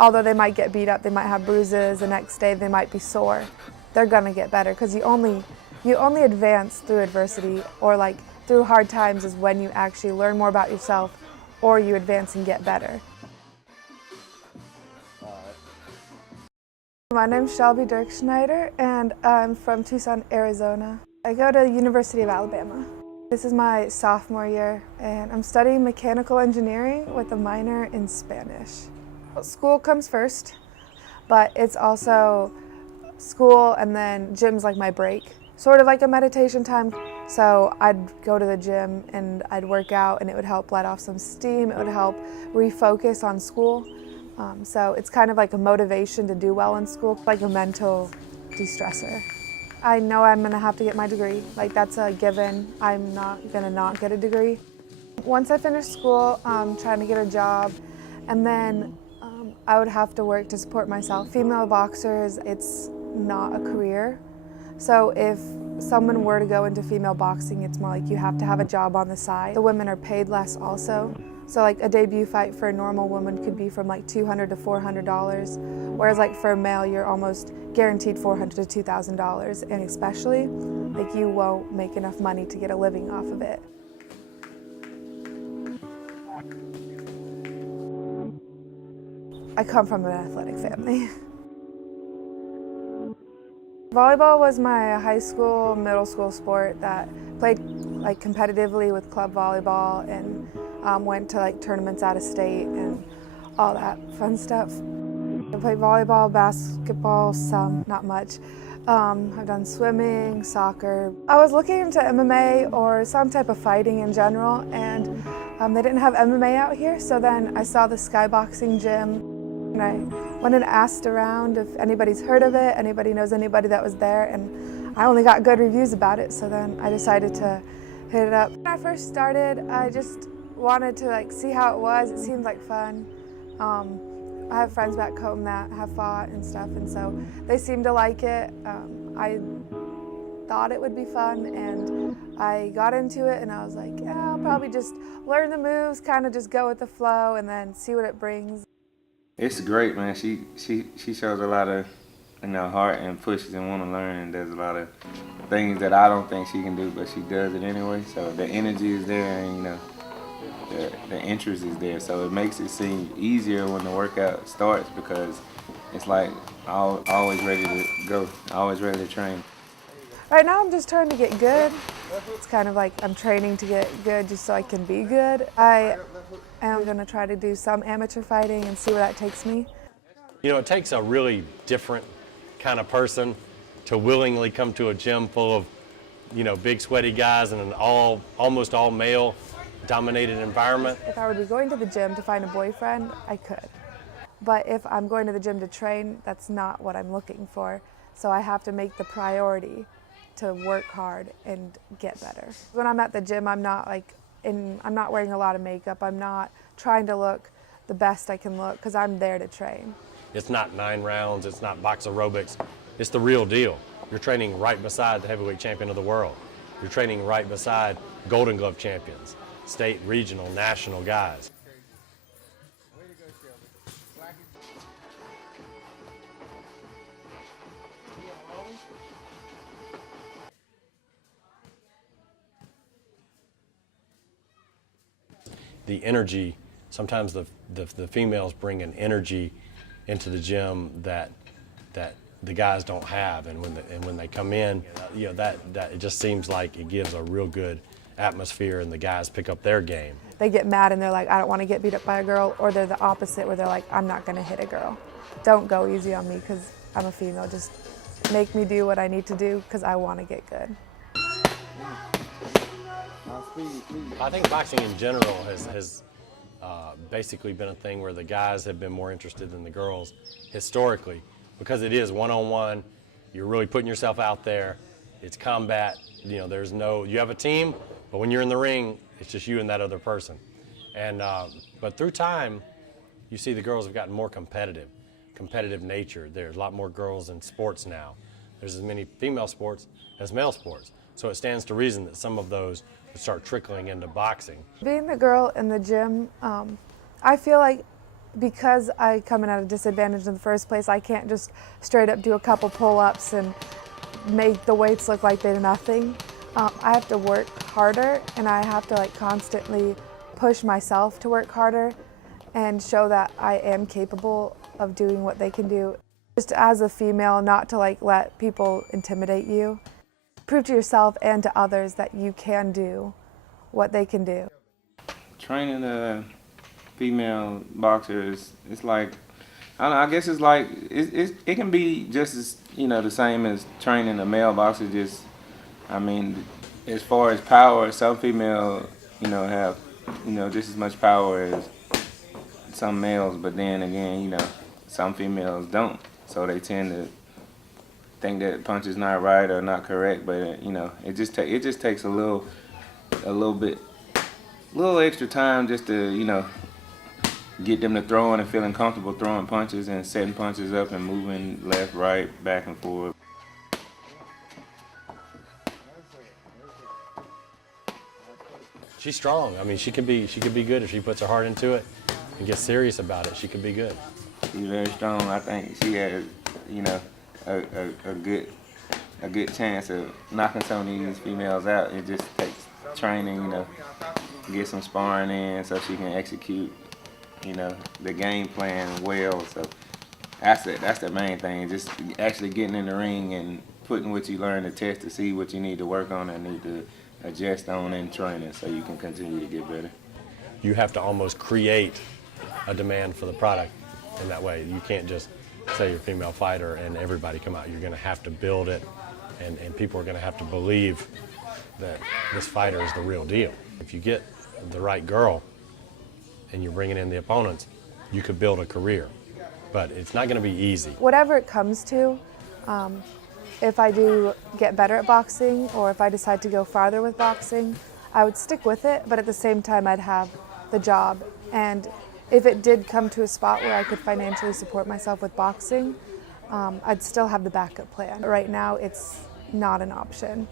although they might get beat up, they might have bruises, the next day they might be sore, they're gonna get better because you only advance through adversity, or like through hard times is when you actually learn more about yourself, or you advance and get better. My name's Shelby Dirkschneider, and I'm from Tucson, Arizona. I go to the University of Alabama. This is my sophomore year, and I'm studying mechanical engineering with a minor in Spanish. School comes first, but it's also school and then gym's like my break, sort of like a meditation time. So I'd go to the gym and I'd work out, and it would help let off some steam. It would help refocus on school. So it's kind of like a motivation to do well in school, like a mental de-stressor. I know I'm gonna have to get my degree, like that's a given. I'm not gonna not get a degree. Once I finish school, I'm trying to get a job, and then I would have to work to support myself. Female boxers, it's not a career. So if someone were to go into female boxing, it's more like you have to have a job on the side. The women are paid less also. So like a debut fight for a normal woman could be from like $200 to $400, whereas like for a male, you're almost guaranteed $400 to $2,000, and especially like you won't make enough money to get a living off of it. I come from an athletic family. Volleyball was my high school, middle school sport that played like competitively with club volleyball, and went to like tournaments out of state and all that fun stuff. I played volleyball, basketball, some, not much. I've done swimming, soccer. I was looking into MMA or some type of fighting in general, and they didn't have MMA out here, so then I saw the Skyboxing gym, and I went and asked around if anybody's heard of it, anybody knows anybody that was there, and I only got good reviews about it, so then I decided to hit it up. When I first started, I just wanted to like see how it was. It seemed like fun. I have friends back home that have fought and stuff, and so they seemed to like it. I thought it would be fun, and I got into it, and I was like, yeah, I'll probably just learn the moves, kind of just go with the flow, and then see what it brings. It's great, man. She shows a lot of heart and pushes and want to learn, and does a lot of things that I don't think she can do, but she does it anyway. So the energy is there, and the interest is there, so it makes it seem easier when the workout starts, because it's like always ready to go, always ready to train. Right now I'm just trying to get good. It's kind of like I'm training to get good just so I can be good. I am going to try to do some amateur fighting and see where that takes me. You know, it takes a really different kind of person to willingly come to a gym full of, big sweaty guys and an almost all male dominated environment. If I were to be going to the gym to find a boyfriend, I could. But if I'm going to the gym to train, that's not what I'm looking for. So I have to make the priority to work hard and get better. When I'm at the gym, I'm not wearing a lot of makeup. I'm not trying to look the best I can look, because I'm there to train. It's not 9 rounds, it's not box aerobics, it's the real deal. You're training right beside the heavyweight champion of the world. You're training right beside Golden Glove champions, state, regional, national guys. The energy, sometimes the females bring an energy into the gym that the guys don't have, and when they come in, that it just seems like it gives a real good atmosphere, and the guys pick up their game. They get mad and they're like, I don't want to get beat up by a girl, or they're the opposite where they're like, I'm not going to hit a girl. Don't go easy on me because I'm a female. Just make me do what I need to do because I want to get good. I think boxing in general has basically been a thing where the guys have been more interested than the girls historically, because it is one-on-one. You're really putting yourself out there. It's combat. You have a team, but when you're in the ring, it's just you and that other person. And but through time, you see the girls have gotten more competitive nature. There's a lot more girls in sports now. There's as many female sports as male sports. So it stands to reason that some of those would start trickling into boxing. Being the girl in the gym, I feel like because I come in at a disadvantage in the first place, I can't just straight up do a couple pull-ups and make the weights look like they're nothing. I have to work harder, and I have to constantly push myself to work harder and show that I am capable of doing what they can do. Just as a female, not to let people intimidate you. Prove to yourself and to others that you can do what they can do. Training a female boxer it's like, I don't know, I guess it's like it can be just as the same as training a male boxer. Just, I mean, as far as power, some female have just as much power as some males, but then again some females don't, so they tend to think that punch is not right or not correct. But it just takes a little extra time just to get them to throwing and feeling comfortable throwing punches and setting punches up and moving left, right, back and forth. She's strong. I mean, she could be good if she puts her heart into it and gets serious about it. She could be good. She's very strong. I think she has, a good chance of knocking some of these females out. It just takes training, get some sparring in so she can execute, the game plan well. So that's the main thing. Just actually getting in the ring and putting what you learn to test to see what you need to work on and need to adjust on in training so you can continue to get better. You have to almost create a demand for the product in that way. You can't just say you're a female fighter and everybody come out. You're going to have to build it, and people are going to have to believe that this fighter is the real deal. If you get the right girl and you're bringing in the opponents, you could build a career, but it's not going to be easy. Whatever it comes to, if I do get better at boxing or if I decide to go farther with boxing, I would stick with it, but at the same time I'd have the job. And if it did come to a spot where I could financially support myself with boxing, I'd still have the backup plan. Right now, it's not an option.